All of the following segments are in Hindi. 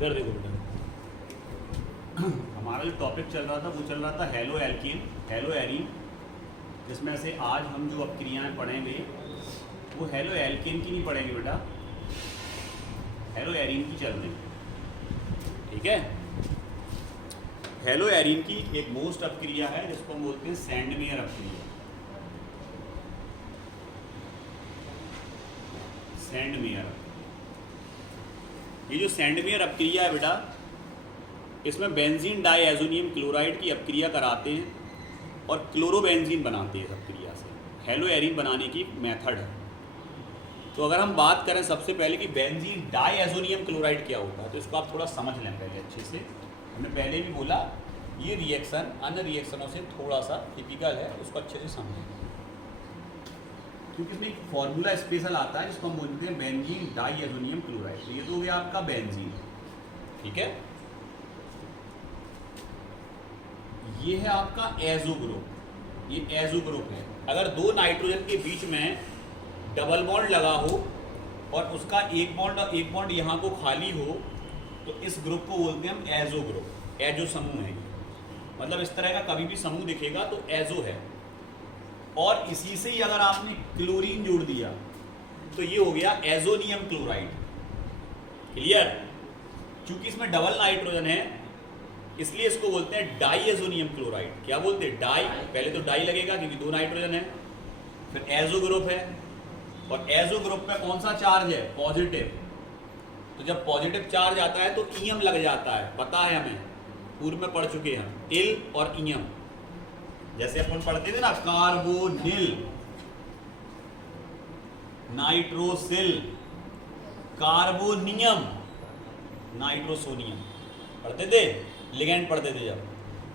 इधर देखो बेटा, हमारा जो टॉपिक चल रहा था वो चल रहा था हेलो एल्कीन, हेलो एरीन, जिसमें से आज हम जो अपक्रियाएँ पढ़ेंगे वो हेलो एल्कीन की नहीं पढ़ेंगे बेटा, हेलो एरीन की चल रही, ठीक है। हेलो एरीन की एक मोस्ट अपक्रिया है जिसको हम बोलते हैं सैंडमेयर अपक्रिया। सैंडमेयर, ये जो सैंडमेयर अपक्रिया है बेटा, इसमें बेंजीन डाईएज़ोनियम क्लोराइड की अपक्रिया कराते हैं और क्लोरोबेंजीन बनाते हैं इस अपक्रिया से। हेलो एरीन बनाने की मेथड है। तो अगर हम बात करें सबसे पहले कि बेंजीन डाईएज़ोनियम क्लोराइड क्या होता है, तो इसको आप थोड़ा समझ लें पहले अच्छे से। हमने पहले भी बोला ये रिएक्शन अन्य रिएक्शनों से थोड़ा सा टिपिकल है, उसको अच्छे से समझें, क्योंकि इसमें एक फॉर्मूला स्पेशल आता है जिसको हम बोलते हैं बेंजीन डाईएज़ोनियम क्लोराइड। तो ये तो हो गया आपका बेंजीन, ठीक है। ये है आपका एजो ग्रुप, ये एजो ग्रुप है। अगर दो नाइट्रोजन के बीच में डबल बॉन्ड लगा हो और उसका एक बॉन्ड यहाँ को खाली हो तो इस ग्रुप को बोलते हैं हम एजो ग्रुप। एजो समूह है, मतलब इस तरह का कभी भी समूह दिखेगा तो एजो है। और इसी से ही अगर आपने क्लोरीन जोड़ दिया तो ये हो गया एजोनियम क्लोराइड। क्लियर? क्योंकि इसमें डबल नाइट्रोजन है इसलिए इसको बोलते हैं डाईएज़ोनियम क्लोराइड। क्या बोलते हैं? डाई, पहले तो डाई लगेगा क्योंकि दो नाइट्रोजन है, फिर एजो ग्रुप है, और एजो ग्रुप में कौन सा चार्ज है? पॉजिटिव। तो जब पॉजिटिव चार्ज आता है तो ईएम लग जाता है, पता है हमें, पूर्व में पढ़ चुके हैं हम, इल और ईएम। जैसे अपन पढ़ते थे ना, कार्बोनिल, नाइट्रोसिल, कार्बोनियम, नाइट्रोसोनियम पढ़ते थे, लिगेंड पढ़ते थे जब।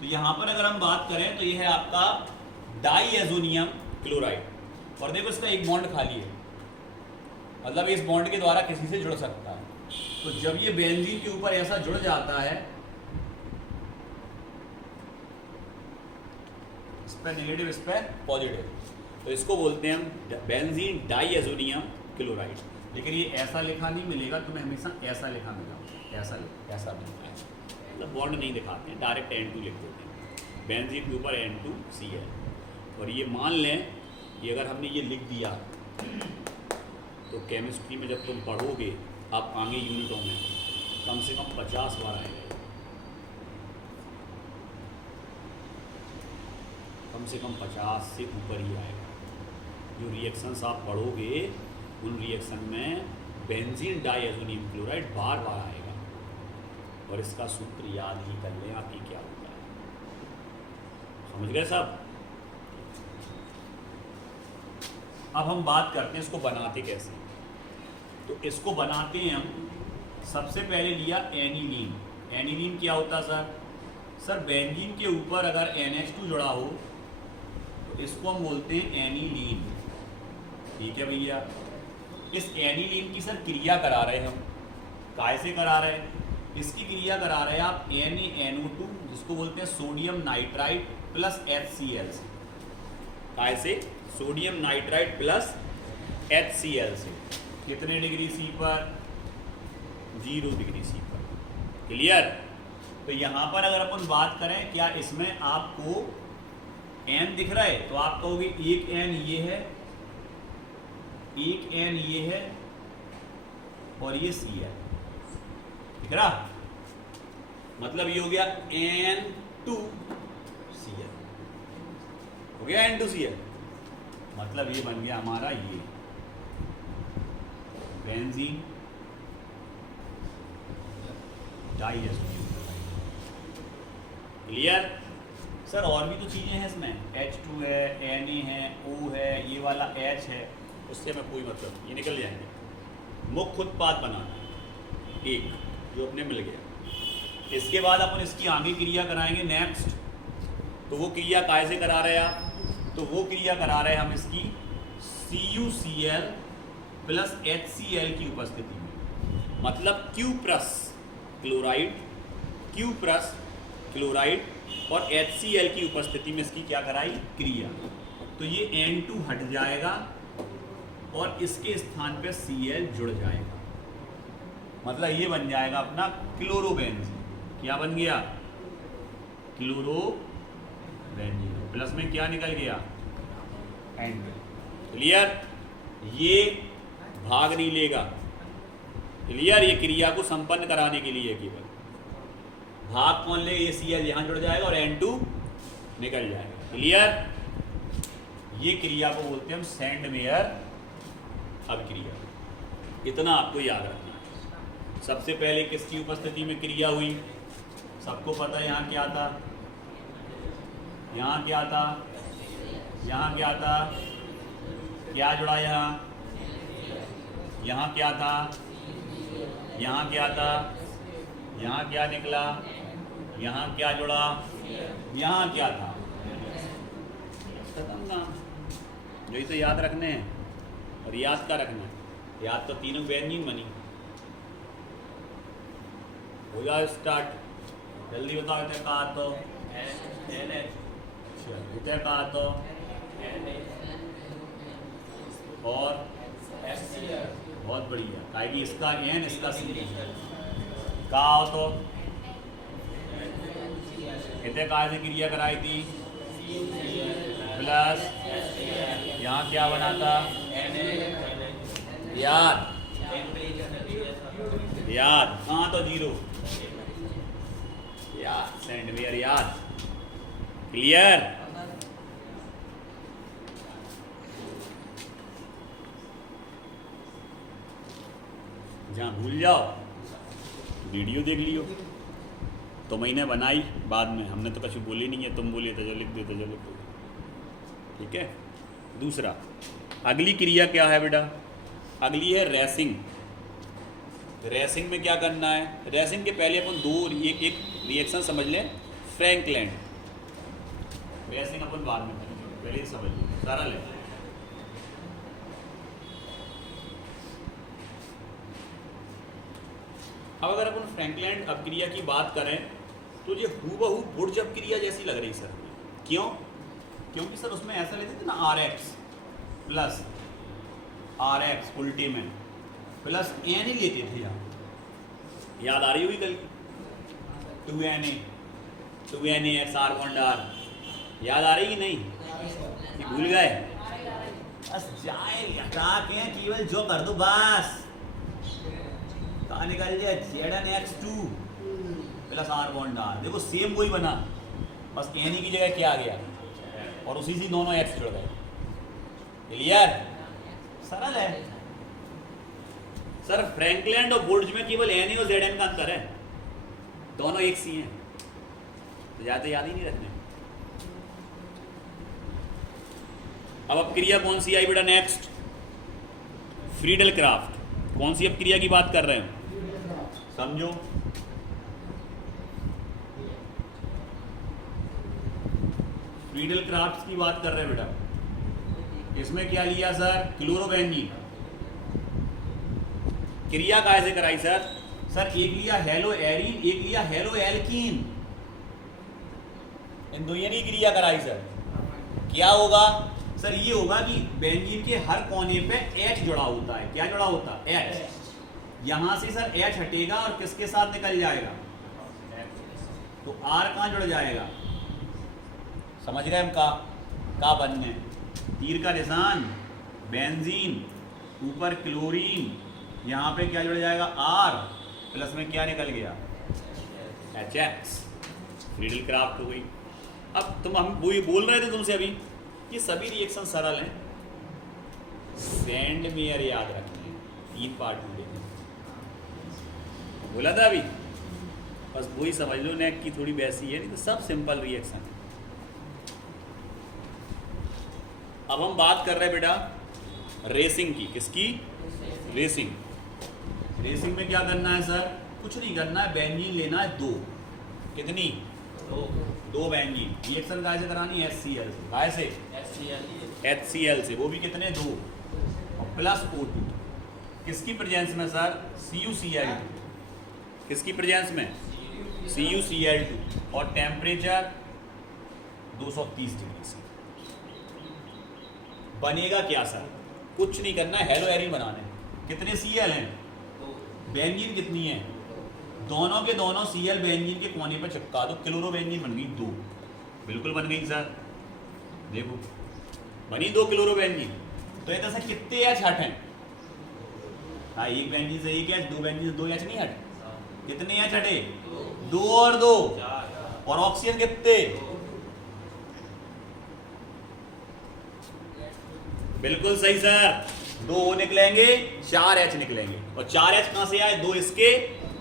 तो यहां पर अगर हम बात करें तो यह है आपका डाईएज़ोनियम क्लोराइड। और देखो इसका एक बॉन्ड खाली है, मतलब इस बॉन्ड के द्वारा किसी से जुड़ सकता है। तो जब ये बेंजीन के ऊपर ऐसा जुड़ जाता है, इस पर नेगेटिव इस पर पॉजिटिव, तो इसको बोलते हैं हम बेंजीन डाईएज़ोनियम क्लोराइड। लेकिन ये ऐसा लिखा नहीं मिलेगा तुम्हें, हमेशा ऐसा लिखा मिलेगा, ऐसा मिलता है, मतलब बॉन्ड नहीं दिखाते हैं, डायरेक्ट N2 लिख देते हैं बेंजीन के ऊपर N2Cl। और ये मान लें कि अगर हमने ये लिख दिया तो केमिस्ट्री में जब तुम पढ़ोगे आप आगे यूनिटों में कम से कम 50 बार आएगा, कम से कम 50 से ऊपर ही आएगा। जो रिएक्शंस आप पढ़ोगे उन रिएक्शन में बेंजीन डाईएज़ोनियम क्लोराइड बार बार आएगा। और इसका सूत्र याद ही कर लें आप, ये क्या होता है। समझ गए सब? अब हम बात करते हैं इसको बनाते कैसे। तो इसको बनाते हैं हम, सबसे पहले लिया एनिलीन। एनिलीन क्या होता है सर? बेंजीन के ऊपर अगर NH2 जुड़ा हो तो इसको हम बोलते हैं एनिलीन, ठीक है भैया। इस एनिलीन की सर क्रिया करा रहे हैं हम, कैसे करा रहे हैं? इसकी क्रिया करा रहे हैं आप NaNO2, जिसको बोलते हैं सोडियम नाइट्राइट प्लस HCl से। कैसे? सोडियम नाइट्राइट प्लस HCl से। कितने डिग्री C पर? 0 डिग्री C पर। क्लियर? तो यहाँ पर अगर अपन बात करें, क्या इसमें आपको N दिख रहा है? तो आप कहोगे एक N ये है, एक N ये है, और ये C है, दिख रहा? मतलब ये हो गया N2Cl, हो गया N2Cl। मतलब ये बन गया हमारा ये बेंजीन डाईएज़ोनियम क्लोराइड। क्लियर? सर और भी तो चीज़ें हैं इसमें, H2 है, Na है, O है, ये वाला H है, उससे हमें कोई मतलब, ये निकल जाएंगे। मुख्य उत्पाद बनाना एक जो अपने मिल गया। इसके बाद अपन इसकी आगे क्रिया कराएंगे नेक्स्ट। तो वो क्रिया कैसे करा रहे हैं आप? तो वो क्रिया करा रहे हैं हम इसकी CuCl प्लस HCl की उपस्थिति में, मतलब Q+ क्लोराइड, Q+ क्लोराइड और HCl की उपस्थिति में इसकी क्या कराई? क्रिया। तो ये N2 हट जाएगा और इसके स्थान पे Cl जुड़ जाएगा। मतलब ये बन जाएगा अपना क्लोरोबेंजीन। क्या बन गया? क्लोरोबेंजीन। प्लस में क्या निकल गया? एंड। क्लियर? ये भाग नहीं लेगा। क्लियर? ये क्रिया को संपन्न कराने के लिए केवल। भाग कौन ले? ACl यहां जुड़ जाएगा और N2 निकल जाएगा। क्लियर? ये क्रिया को बोलते हैं हम सैंड मेयर अभिक्रिया। इतना आपको याद रखना है। सबसे पहले किसकी उपस्थिति में क्रिया हुई? सबको पता है यहाँ क्या था, यहाँ क्या था, यहाँ क्या था, क्या जुड़ा यहाँ, यहाँ क्या था, यहाँ क्या था, यहाँ क्या निकला, यहाँ क्या जुड़ा, यहाँ क्या था। खत्म ना। यही तो याद रखने हैं। और याद क्या रखना है? याद तो तीनों बेंजीन बनी। हो जाए स्टार्ट। जल्दी बताओ। इतने कहा तो इतने कहा तो और बहुत बढ़िया। काहेगी इसका N इसका C कहा हो तो इतने कहा से क्रिया कराई थी प्लस यहाँ क्या बना था? याद याद कहाँ तो 0 याद सैंड मेयर याद। क्लियर? जहाँ भूल जाओ वीडियो देख लियो। तो मैंने बनाई बाद में, हमने तो कुछ बोली नहीं है। तुम बोलिए तो जो लिख दो तो जो लिख दो। ठीक है। दूसरा अगली क्रिया क्या है बेटा? अगली है रेसिंग। रेसिंग में क्या करना है? रेसिंग के पहले अपन एक रिएक्शन समझ लें। फ्रैंकलैंड। रेसिंग अपन बाद में करेंगे, पहले ही समझ लें। सरल है। अब अगर अपन फ्रैंकलैंड अपक्रिया की बात करें तो ये हूबहू बुर्ज अपक्रिया जैसी लग रही सर। क्यों? क्योंकि सर उसमें ऐसा लेते थे ना RX प्लस RX उल्टे में प्लस N ही लेते थे। याद आ रही होगी कल की 2Na XR बॉन्ड R। याद आ रही कि नहीं? कि भूल गए? बस जाए केवल जो कर दो बस। कहाँ निकल जाए? ZnX2 plus R bond R। देखो सेम वही बना, बस Na की जगह क्या आ गया और उसी से दोनों X जुड़ गए। क्लियर? सरल है सर। फ्रैंकलैंड और बुर्ज में केवल Na और Zn का अंतर है, दोनों एक सी हैं। तो याद ही नहीं रखने। अब क्रिया कौन सी आई बेटा? Next Friedel craft. कौन सी अब क्रिया की बात कर रहे हैं? समझो। फ्रीडल क्राफ्ट की बात कर रहे हैं बेटा। इसमें क्या लिया सर? क्लोरोबेंजीन। क्रिया कैसे कराई सर? सर एक लिया हेलो एरीन, एक लिया हेलो एल्कीन। इन दोनों की क्रिया कराई सर। क्या होगा सर? ये होगा कि बेंजीन के हर कोने पे H जुड़ा होता है। क्या जुड़ा होता है? H। यहां से सर H हटेगा और किसके साथ निकल जाएगा? तो R कहां जुड़ जाएगा? समझ रहे हम? का बनने तीर का निशान बेंजीन, ऊपर क्लोरीन, यहाँ पे क्या जुड़ जाएगा? R प्लस में क्या निकल गया? HX। फ्रीडल क्राफ्ट हो गई। अब हम वो ये बोल रहे थे तुमसे अभी, ये सभी रिएक्शन सरल हैं। सैंड मेयर याद रखने हैं, 3 पार्ट में देखें। बोला था अभी, बस वही समझ लो। नेक की थोड़ी वैसी है, नहीं तो सब सिंपल रिएक्शन। अब हम बात कर रहे हैं बेटा रेसिंग की। किसकी? रेसिंग। रेसिंग में क्या करना है सर? कुछ नहीं करना है, बेंजीन लेना है 2। कितनी? 2 बेंजीन। रिएक्शन कैसे करानी है? HCl से। कैसे? HCl से। वो भी कितने? 2 और प्लस O2। किसकी प्रेजेंस में सर? CuCl2। किसकी प्रेजेंस में? CuCl2। और टेम्परेचर 230 डिग्री से। बनेगा क्या सर? कुछ नहीं करना है, हेलो एरीन बनाने। कितने Cl हैं? बेंजीन कितनी है, दोनों के दोनों Cl बेंजीन के कोने पर चिपका दो, क्लोरो बेंजीन बन गई 2। बिल्कुल बन गई सर, देखो बनी 2 क्लोरो बेंजीन। तो ये तरह से कितने एच हट हैं? हाँ, एक बेंजीन से एक एच, 2 बेंजीन से 2 एच नहीं हट। कितने एच हटे? 2 और 2। और ऑक्सीजन कितने? बिल्कुल सही सर, 2 O निकलेंगे, 4 H निकलेंगे। और 4 H कहां से आए? 2 इसके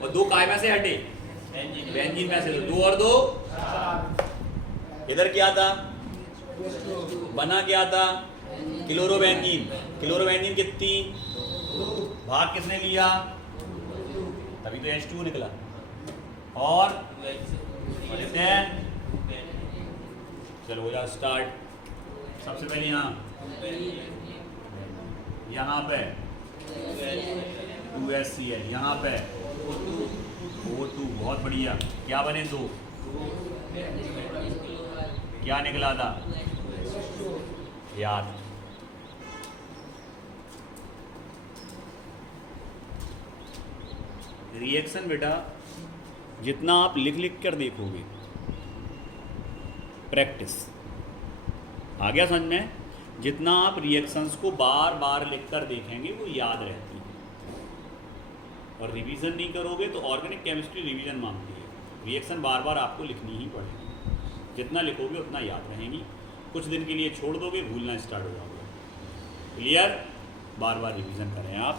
और 2 काय में से हटे? बेंजीन में से। तो 2 और 2 इधर क्या था? बना क्या था? Chloro benzene. क्लोरो बेंजीन कितनी? भाग किसने लिया? तभी तो H2O निकला। और लिखते हैं, चलो हो जा स्टार्ट। सबसे पहले यहाँ पे 2HCl, यहाँ पे O2। बहुत बढ़िया। क्या बने 2? क्या निकला था याद? रिएक्शन बेटा जितना आप लिख लिख कर देखोगे, प्रैक्टिस आ गया समझ में, जितना आप रिएक्शंस को बार बार लिख कर देखेंगे वो याद रहती है। और रिवीजन नहीं करोगे तो ऑर्गेनिक केमिस्ट्री रिवीजन मांगती है, रिएक्शन बार बार आपको लिखनी ही पड़ेगी। जितना लिखोगे उतना याद रहेंगी। कुछ दिन के लिए छोड़ दोगे, भूलना स्टार्ट हो जाओगे। क्लियर? बार बार रिवीजन करें आप।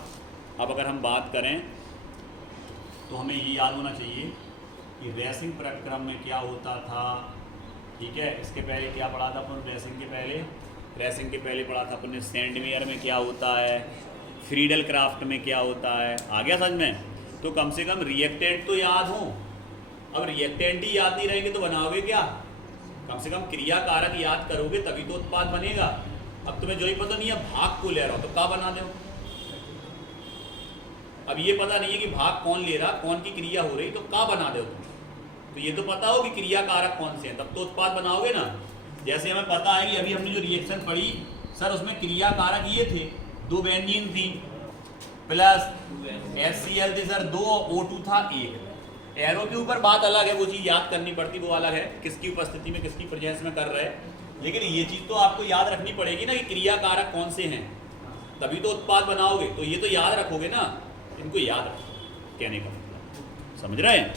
अब अगर हम बात करें तो हमें ये याद होना चाहिए कि रेसिंग प्रक्रम में क्या होता था। ठीक है, इसके पहले क्या पढ़ा था अपन? रेसिंग के पहले पढ़ा था अपन ने सैंडमेयर में क्या होता है, फ्रीडल क्राफ्ट में क्या होता है। आ गया समझ में? तो कम से कम रिएक्टेंट तो याद हो। अब रिएक्टेंट ही याद नहीं रहेंगे तो बनाओगे क्या? कम से कम क्रिया कारक याद करोगे तभी तो उत्पाद बनेगा। अब तुम्हें जो ही पता नहीं है भाग को ले रहा हो तो क्या बना दो? अब ये पता नहीं है कि भाग कौन ले रहा, कौन की क्रिया हो रही, तो क्या बना दो तुम? तो ये तो पता हो कि क्रिया कारक कौन से हैं, तब तो उत्पाद बनाओगे ना। जैसे हमें पता है कि अभी हमने जो रिएक्शन पढ़ी सर, उसमें क्रिया कारक ये थे, 2 बेंजीन थी प्लस HCl थी सर 2, O2 था 1। एरो के ऊपर बात अलग है, वो चीज़ याद करनी पड़ती, वो अलग है किसकी उपस्थिति में किसकी प्रेजेंस में कर रहे हैं। लेकिन ये चीज़ तो आपको याद रखनी पड़ेगी ना कि क्रिया कारक कौन से हैं, तभी तो उत्पाद बनाओगे। तो ये तो याद रखोगे ना, इनको याद रखो कहने का मतलब। समझ रहे हैं?